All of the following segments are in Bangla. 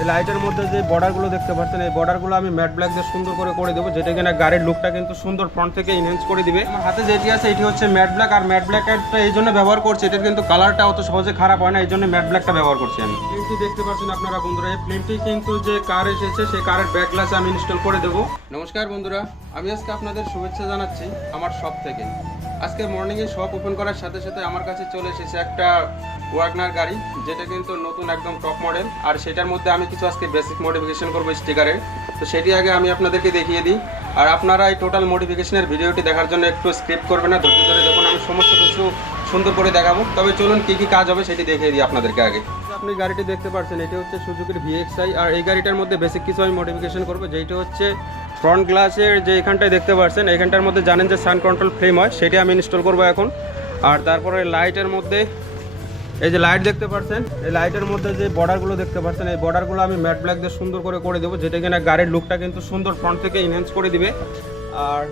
এই লাইটের মধ্যে যে বর্ডারগুলো দেখতে পাচ্ছেন, এই বর্ডারগুলো আমি ম্যাট ব্ল্যাক দিয়ে সুন্দর করে করে দেবো, যেটা কিনা গাড়ির লুকটা কিন্তু সুন্দর ফ্রন্ট থেকে ইনহেন্স করে দিবে। আমার হাতে যেটি আছে, এটি হচ্ছে ম্যাট ব্ল্যাক আর ম্যাট ব্ল্যাকটা এই জন্য ব্যবহার করছি, এটার কিন্তু কালারটা অত সহজে খারাপ হয় না, এই জন্য ম্যাট ব্ল্যাকটা ব্যবহার করছি আমি। ফিল্মটি দেখতে পাচ্ছেন আপনারা বন্ধুরা, এই ফিল্মটি কিন্তু যে কার এসেছে, সেই কারের ব্যাক গ্লাস আমি ইনস্টল করে দেবো। নমস্কার বন্ধুরা, আমি আজকে আপনাদের শুভেচ্ছা জানাচ্ছি আমার শপ থেকে। আজকে মর্নিংয়ে শপ ওপেন করার সাথে সাথে আমার কাছে চলে এসেছে একটা ওয়াগনার গাড়ি, যেটা কিন্তু নতুন একদম টপ মডেল আর সেটার মধ্যে আমি কিছু আজকে বেসিক মডিফিকেশন করব স্টিকারের তো সেটি আগে আমি আপনাদেরকে দেখিয়ে দিই। আর আপনারা এই টোটাল মডিফিকেশনের ভিডিওটি দেখার জন্য একটু স্ক্রিপ্ট করবেন না। ধৈর্য ধরে দেখুন, আমি সমস্ত কিছু সুন্দর করে দেখাবো। তবে চলুন কী কী কাজ হবে সেটি দেখিয়ে দিই আপনাদেরকে আগে। আপনি গাড়িটি দেখতে পাচ্ছেন, এটি হচ্ছে সুজুকির ভিএক্সআই আর এই গাড়িটার মধ্যে বেসিক কিছু আমি মডিফিকেশন করব যেটি হচ্ছে ফ্রন্ট গ্লাসের যে এখানটায় দেখতে পাচ্ছেন এখানটার মধ্যে জানেন যে সান কন্ট্রোল ফ্লেম হয়, সেটি আমি ইনস্টল করব এখন। আর তারপরে লাইটের মধ্যে, এই যে লাইট দেখতে পাচ্ছেন এই লাইটের মধ্যে যে বর্ডারগুলো দেখতে পাচ্ছেন এই বর্ডারগুলো আমি ম্যাট ব্ল্যাক দিয়ে সুন্দর করে করে দেবো, যেটা কিনা গাড়ির লুকটা কিন্তু সুন্দর ফ্রন্ট থেকে ইনহেন্স করে দিবে। আর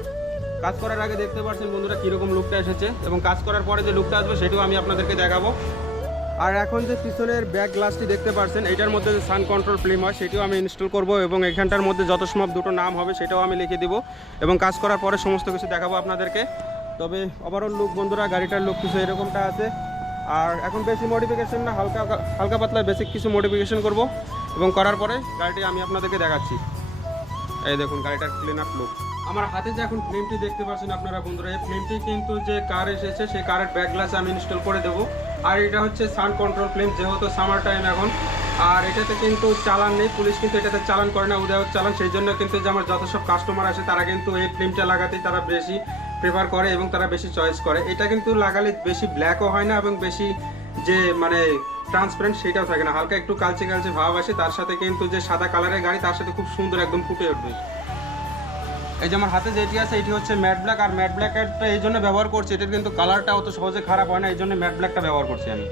কাজ করার আগে দেখতে পাচ্ছেন বন্ধুরা কীরকম লুকটা এসেছে, এবং কাজ করার পরে যে লুকটা আসবে, সেটাও আমি আপনাদেরকে দেখাবো। আর এখন যে পিছনের ব্যাক গ্লাসটি দেখতে পাচ্ছেন এটার মধ্যে যে সান কন্ট্রোল ফিল্ম হয়, সেটিও আমি ইনস্টল করব এবং এখানটার মধ্যে যত সম্ভব দুটো নাম হবে, সেটাও আমি লিখে দিব এবং কাজ করার পরে সমস্ত কিছু দেখাবো আপনাদেরকে। তবে ওভারঅল লুক বন্ধুরা, গাড়িটার লুক কিছু এরকমটা আছে। আর এখন বেশি মডিফিকেশন না, হালকা হালকা পাতলা বেসিক কিছু মডিফিকেশন করব এবং করার পরে গাড়িটি আমি আপনাদেরকে দেখাচ্ছি। এই দেখুন, গাড়িটার ক্লিন আপ লুক আমার হাতে যে এখন ফ্লেমটি দেখতে পাচ্ছেন আপনারা বন্ধুরা, এই ফ্লেমটি কিন্তু যে কার এসেছে, সেই কারের ব্যাক গ্লাস আমি ইনস্টল করে দেবো। আর এটা হচ্ছে সান কন্ট্রোল ফ্লেম যেহেতু সামার টাইম এখন। আর এটাতে কিন্তু চালান নেই, পুলিশ কিন্তু এটাতে চালান করে না উদয় চালান। সেই জন্য কিন্তু যে আমার যত সব কাস্টমার আসে তারা কিন্তু এই ফ্লেমটা লাগাতেই তারা বেশি প্রেফার করে এবং তারা বেশি চয়েস করে। এটা কিন্তু লাগালে বেশি ব্ল্যাকও হয় না এবং বেশি যে মানে ট্রান্সপারেন্ট সেটাও থাকে না। হালকা একটু কালচে কালচে ভাব আসে, তার সাথে কিন্তু যে সাদা কালারের গাড়ি, তার সাথে খুব সুন্দর একদম ফুটে উঠবে। এই যে আমার হাতে যেটি আছে, এটি হচ্ছে ম্যাট ব্ল্যাক, আর ম্যাট ব্ল্যাকটা এই জন্য ব্যবহার করছি। এটার কিন্তু কালারটা অত সহজে খারাপ হয় না, এই জন্য ম্যাট ব্ল্যাকটা ব্যবহার করছি আমি।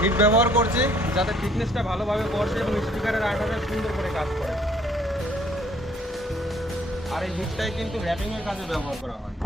হিট ব্যবহার করছি, যাতে ফিটনেসটা ভালোভাবে করছে এবং স্পিকারের আঠাটা সুন্দর করে কাজ করে। আর এই হিটটাই কিন্তু র্যাপিংয়ের কাজে ব্যবহার করা হয়।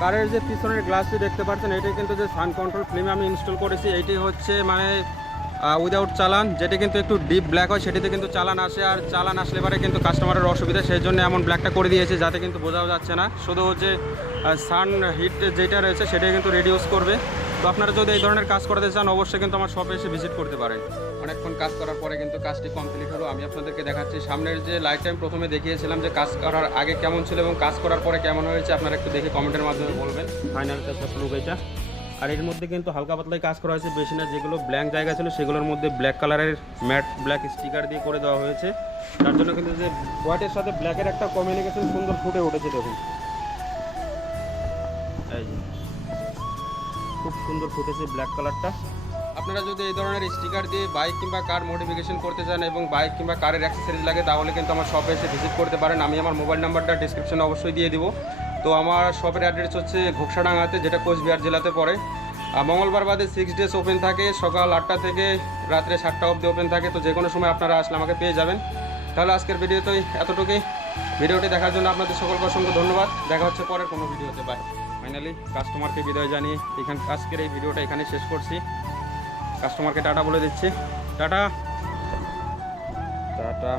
কারের যে পিছনের গ্লাসটি দেখতে পাচ্ছেন, এটি কিন্তু যে সান কন্ট্রোল ফিল্ম আমি ইনস্টল করেছি, এটি হচ্ছে মানে উইদাউট চালান, যেটি কিন্তু একটু ডিপ ব্ল্যাক হয়, সেটিতে কিন্তু চালান আসে, আর চালান আসলে পরে কিন্তু কাস্টমারের অসুবিধা, সেই জন্য এমন ব্ল্যাকটা করে দিয়েছে, যাতে কিন্তু বোঝাও যাচ্ছে না। শুধু যে সান হিট যেটা রয়েছে, সেটাই কিন্তু রেডিউস করবে। তো আপনারা যদি এই ধরনের কাজ করতে চান অবশ্যই কিন্তু আমার শপে এসে ভিজিট করতে পারেন। অনেকক্ষণ কাজ করার পরে কিন্তু কাজটি কমপ্লিট হলো। আমি আপনাদেরকে দেখাচ্ছি সামনের যে লাইট টাইম প্রথমে দেখিয়েছিলাম যে কাজ করার আগে কেমন ছিল এবং কাজ করার পরে কেমন হয়েছে আপনারা একটু দেখে কমেন্টের মাধ্যমে বলবেন। ফাইনাল লুক এটা আর এর মধ্যে কিন্তু হালকা পাতলাই কাজ করা হয়েছে বেশি না যেগুলো ব্ল্যাঙ্ক জায়গা ছিল সেগুলোর মধ্যে ব্ল্যাক কালারের ম্যাট ব্ল্যাক স্টিকার দিয়ে করে দেওয়া হয়েছে। তার জন্য কিন্তু যে হোয়াইটের সাথে ব্ল্যাকের একটা কমিউনিকেশন সুন্দর ফুটে উঠেছে দেখুন। এই খুব সুন্দর ফুটেছে ব্ল্যাক কালারটা আপনারা যদি এই ধরনের স্টিকার দিয়ে বাইক কিংবা কার মডিফিকেশন করতে চান এবং বাইক কিংবা কারের অ্যাক্সেসরিজ লাগে, তাহলে কিন্তু আমার শপে এসে ভিজিট করতে পারেন। আমি আমার মোবাইল নাম্বারটা ডিসক্রিপশনে অবশ্যই দিয়ে দিব। তো আমার শপের অ্যাড্রেস হচ্ছে ঘোকসাডাঙ্গাতে, যেটা কোচবিহার জেলাতে পড়ে। মঙ্গলবার বাদে সিক্স ডেজ ওপেন থাকে, সকাল আটটা থেকে রাত্রে সাতটা অবধি ওপেন থাকে। তো যে কোনো সময় আপনারা আসলে আমাকে পেয়ে যাবেন। তাহলে আজকের ভিডিওতে এতটুকুই। ভিডিওটি দেখার জন্য আপনাদের সকলকে অসংখ্য ধন্যবাদ। দেখা হচ্ছে পরে কোনো ভিডিওতে। বাই ফাইনালি কাস্টমারকে বিদায় জানিয়ে এখান আজকের এই ভিডিওটা এখানে শেষ করছি। কাস্টমারকে টাটা বলে দিচ্ছি। টাটা। টাটা।